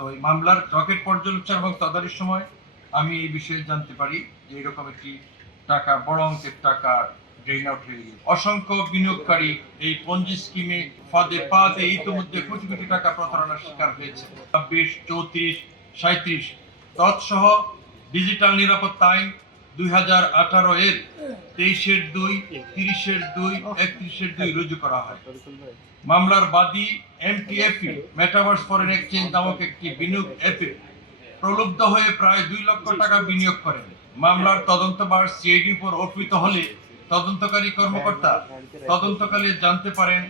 তো এই মামলার ডকেট পর্যালোচনা এবং তদারকির সময় আমি এই বিষয়ে জানতে পারি যে এরকম একটি টাকা, বড় অঙ্কের টাকা ড্রেন আউট হয়ে গেছে। অসংখ্য বিনিয়োগকারী এই পঞ্জি স্কিমে ফাঁদে পাতে ইতিমধ্যে কোটি কোটি টাকা প্রতারণার শিকার হয়েছে। 26, 34, 37 তৎসহ ডিজিটাল নিরাপত্তা আইন 2018 এর 23-2, 30-2, 31-2 রুজু করা হয়। মামলার বাদী MTFE মেটাভার্স ফরেন এক্সচেঞ্জ নামক একটি বিনিয়োগ অ্যাপে প্রলুব্ধ হয়ে প্রায় 2 লক্ষ টাকা বিনিয়োগ করেন। মামলার তদন্তভার সিআইডির উপর অর্পিত হলে তদন্তকারী কর্মকর্তা তদন্তকালে জানতে পারেন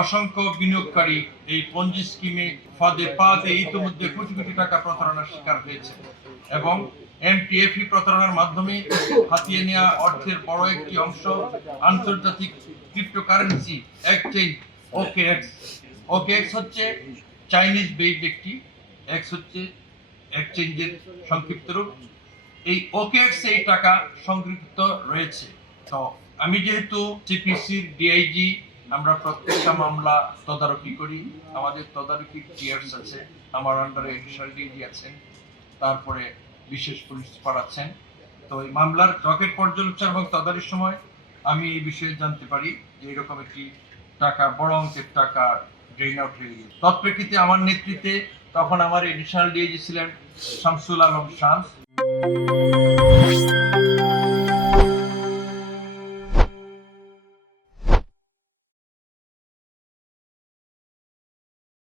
অসংখ্য বিনিয়োগকারী এই পঞ্জি স্কিমে ফাঁদে পাতে ইতিমধ্যে কোটি কোটি টাকা প্রতারণার শিকার হয়েছে এবং MTFE প্রতারণার মাধ্যমে হাতিয়ে নেওয়া অর্থের বড় একটি অংশ আন্তর্জাতিক ক্রিপ্টোকারেন্সি এক্সচেঞ্জ OKX হচ্ছে চাইনিজ বেসড একটি, এক্স হচ্ছে এক্সচেঞ্জের সংক্ষিপ্ত রূপ। এই OKX এই টাকা সংগৃহীত রয়েছে। তো আমি যেহেতু CPCর ডিআইজি, আমরা প্রত্যেকটা মামলা তদারকি করি, আমাদের তদারকি টিয়ার্স আছে, আমার আন্ডারে এডিশনাল ডিআইজি আছেন, তারপরে বিশেষ পুলিশ সুপার আছেন। তো এই মামলার ডকেট পর্যালোচনা এবং তদারকির সময় আমি এই বিষয়ে জানতে পারি যে এরকম একটি টাকা, বড় অঙ্কের টাকা ড্রেন আউট হয়ে গেছে। তৎপ্রেক্ষিতে আমার নেতৃত্বে তখন আমার এডিশনাল ডিআইজি ছিলেন শামসুল আলম শামস।